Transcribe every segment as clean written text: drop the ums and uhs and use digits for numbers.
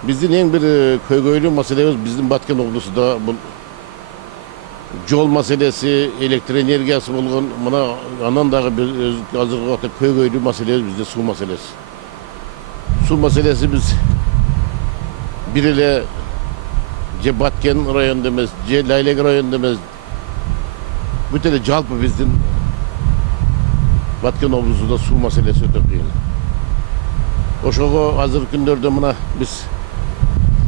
Биздин эң бир көйгөйлүү маселебиз биздин Баткен облусунда бул жол маселеси, электр энергиясы болгон, мына анан дагы азыркы убакта көйгөйлүү маселебиз бизде суу маселеси. Суу маселеси биз бир эле же Баткен районунда эмес, же Лайлек районунда эмес, бүт эле жалпы биздин Баткен облусунда суу маселеси өтө кыйын. Ошого азыркы күндөрдө мына биз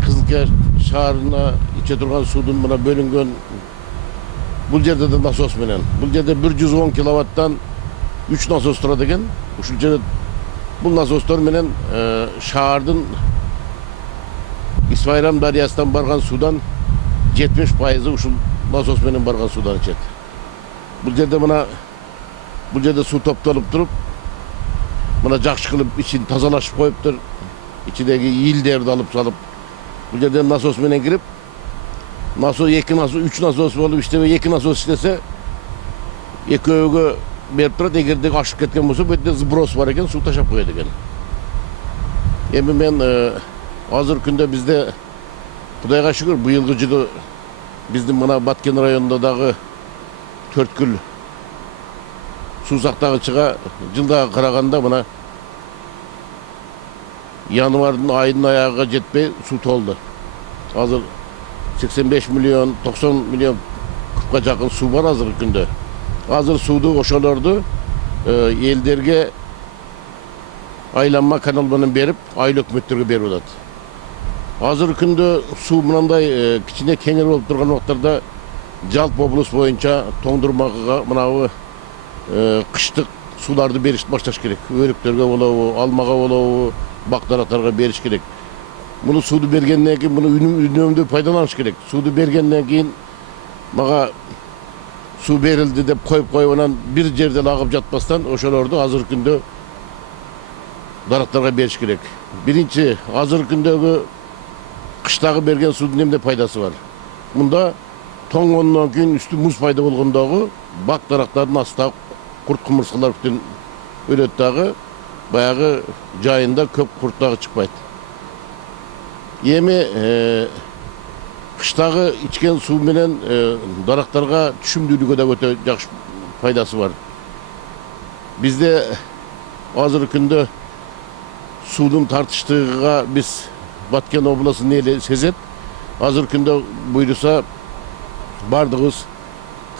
Кызылкия шаарына иче турган суудун мына бөлүнгөн бул жерде да насос менен. Бул жерде 110 киловаттан 3 насос турат экен. Ушул жерде бул насостор менен шаардын Исмайрам дарыясынан барган суудан 70% ушул насос менен барган суудан ичет. Бул жерде мына бул жерде суу топтолуп туруп, мына жакшы кылып ичин тазалашып коюптур. İçindeki yildерди алып салып, бул жерден насос менен кирип, насос 2 насос, 3 насос болуп иштебей 2 насос иштесе, экөөгө берип турат. Эгерде ашып кеткен болсо, бу жерде сброс бар экен, суу ташап коет экен. Эми мен азыркы күндө бизде Кудайга шүгүр быйылгы жылы биздин мына Баткен районунда дагы 4 суу сактагычыга жылдагы караганда мына январдын айынын аягына жетпей суу толду. Азыр 85 миллион, 90 миллион кубка жакын суу бар азыркы күндө. Азыр сууду ошолорду элдерге айланма канал менен берип, айыл өкмөттөргө берип атат. Азыркы күндө суу мындай кичине кеңир болуп турган убактарда жалпы облус боюнча тоңдурмага мынабы кыштык сууларды беришти башташ керек. Өрүктөргө болобу, алмага болобу, бактарактарга бериш керек. Муну сууду бергенден кийин муну үнөмдүү пайдаланыш керек. Сууду бергенден кийин мага суу берилди деп коюп анан бир жерден агып жатпастан ошолорду азыркы күндө дарактарга бериш керек. Биринчи, азыркы күндөгү кыштагы берген суудун эмне пайдасы бар? Мында тоңгондон кийин үстү муз пайда болгондогу бак дарактардын астында курт кумурскалар бүтүн өлөт дагы, баягы жайында көп курт дагы чыкпайт. Эми кыштагы ичкен суу менен дарактарга түшүмдүүлүгү да өтө жакшы пайдасы бар. Бизде азыркы күндө суудун тартыштыгыга биз Баткен облусунун эли сезет. Азыркы күндө буйруса бардыгыбыз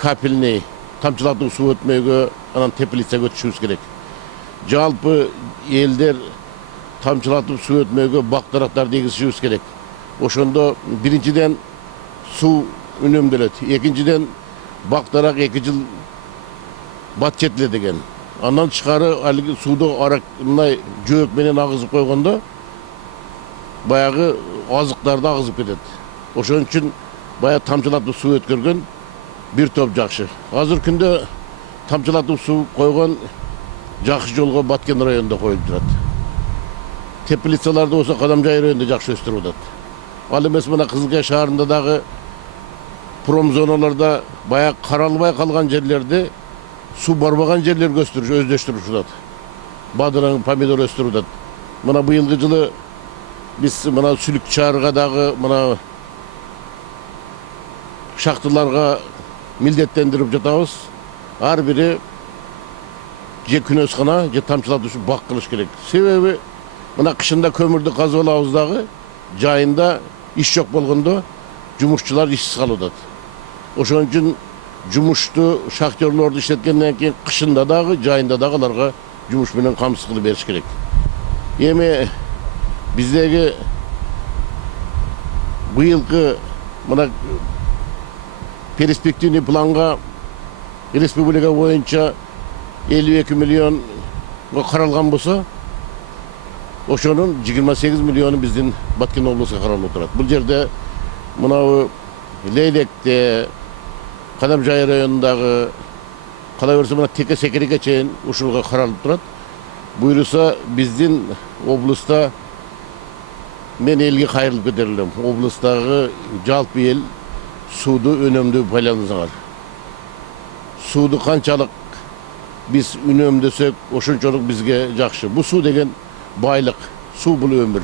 капельный тамчылатуу суу өтмөйгө, анан теплицага өтүшүбүз керек. Жалпы элдер тамчылатып суу өтмөйгө бак дарактарды эгизишибиз керек. Ошондо биринчиден суу үнөмдөлөт. Экинчиден бак дарак 2 жыл бат четилет экен. Андан тышкары алиги сууду мындай жөөк менен агызып койгондо баягы азыктарды агызып кетет. Ошон үчүн баягы тамчылатып суу өткөргөн бир топ жакшы. Азыркы күндө тамчылатып суу койгон жакшы жолго Баткен районунда коюлуп турат. Теплицаларды болсо Кадамжай районунда жакшы өстүрүп атат. Ал эмес мына Кызылкия шаарында дагы промзоналарда баягы каралбай калган жерлерди суу барбаган жерлерге өздөштүрүп атат. Бадыран, помидор өстүрүп атат. Мына быйылгы жылы биз мына Сүлүк шаарга дагы мына шахталарга милдеттендирип жатабыз. Ар бири же күнөскана, же тамчылатуучу бак кылыш керек. Себеби мына кышында көмүрдү казып алабыз дагы, жайында иш жок болгондо жумушчулар ишсиз калып атат. Ошон үчүн жумушту шахтерлорду иштеткенден кийин кышында дагы, жайында дагы аларга жумуш менен камсыз кылып бериш керек. Эми биздеги быйылкы мына перспективный планга республика боюнча 52 миллионго каралган болсо, ошонун 28 миллиону биздин Баткен облусуна каралып турат. Бул жерде мынабы Лейлекте, Кадамжай районундагы, кала берсе мына Теке Секереге чейин ушулга каралып турат. Буйруса биздин облуста мен элге кайрылып кетер элем. Облустагы жалпы эл сууду өнөмдүү байланысыңар. Сууду канчалык биз үнөмдөсөк, ошончолук бизге жакшы. Бул суу деген байлык, суу бул өмүр.